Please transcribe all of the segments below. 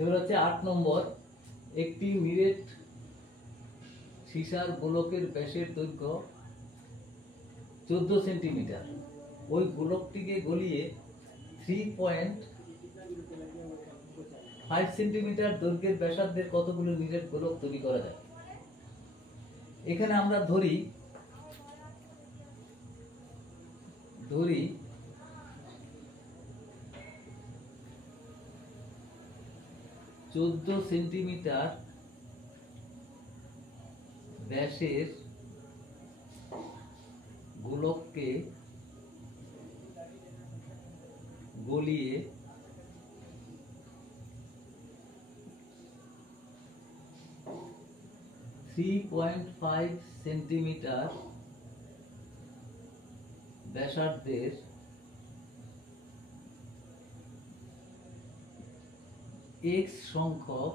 এবার হচ্ছে 8 নম্বর, একটি মিরেট সীসার গোলকের ব্যাসের দৈর্ঘ্য 14 সেন্টিমিটার। ওই গোলকটিকে গলিয়ে 3.5 সেন্টিমিটার দৈর্ঘ্যের ব্যাসার্ধের কতগুলো মিরেট গোলক তৈরি করা যায়? এখানে আমরা ধরি 14 সেন্টিমিটার ব্যাসের গোলককে গলিয়ে 3.5 সেন্টিমিটার ব্যাসার্ধের x সংখ্যক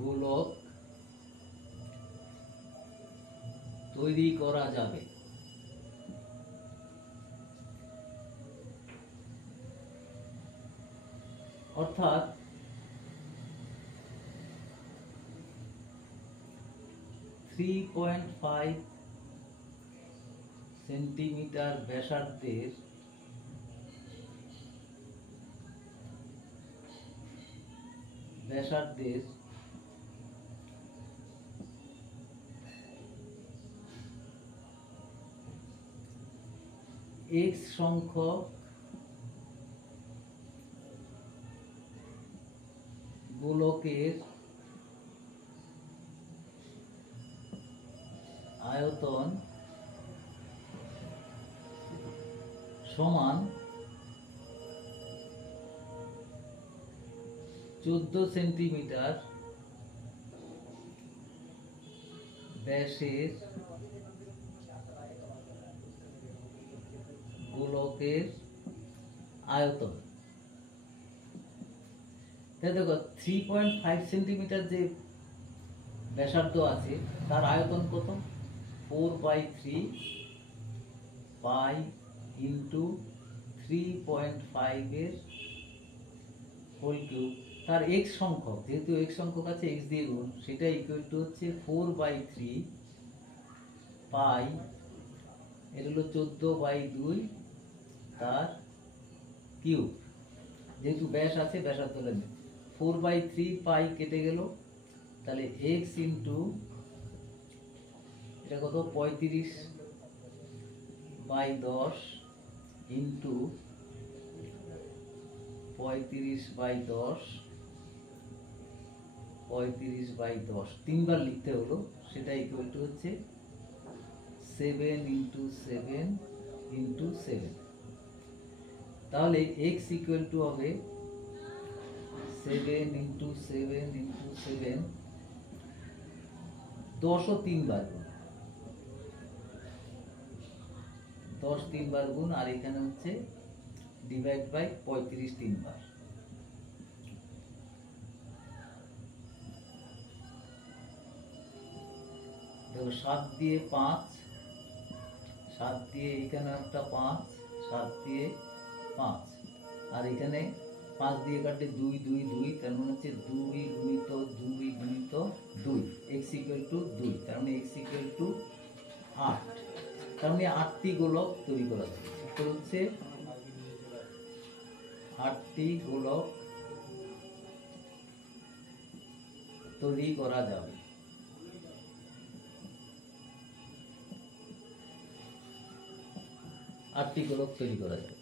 গোলক তৈরি করা যাবে। অর্থাৎ 3.5 সেন্টিমিটার ব্যাসার্ধের x সংখ্যক গোলকের আয়তন সমান 14 সেন্টিমিটার ব্যাসের গোলকের আয়তন। দেখো 3.5 সেন্টিমিটার যে ব্যাসার্ধ আছে তার আয়তন কত? 4/3 পাই ইন্টু 3.5 এর হোল কিউব। তার x সংখ্যক, যেহেতু x সংখ্যক আছে x দিয়ে গুণ, সেটা ইকুয়াল টু হচ্ছে 4/3 পাই, এটা হলো 14/2 তার কিউব। যেহেতু ব্যাস আছে ব্যাসার্ধ লাগবে, 4/3 পাই কেটে গেল, তাহলে x ইন্টু এটা কত 35/10 ইন্টু 35/10 তিনবার লিখতে হলো, সেটা ইকুয়াল টু হচ্ছে 7 ইন্টু 7 ইন্টু 7। তাহলে x ইকুয়াল টু হবে 7 ইন্টু 7 ইন্টু 7, 10 ও 3 বার গুণ, 10 3 বার গুণ, আর এখানে হচ্ছে ডিভাইড বাই 35 3 বার। দেখো 7 দিয়ে 5, 7 দিয়ে এখানে একটা 5, 7 দিয়ে 5, আর এখানে 5 দিয়ে কাটলে 2 2 2, তার মানে হচ্ছে 2 গুণিত 2 গুণিত 2, x ইকুয়াল টু 2, তার মানে x ইকুয়াল টু 8। তার মানে 8টি গোলক তৈরি করা যাবে। উত্তর হচ্ছে 8টি গোলক তৈরি করা যাবে। 8টি গোলক তৈরি করা যাবে।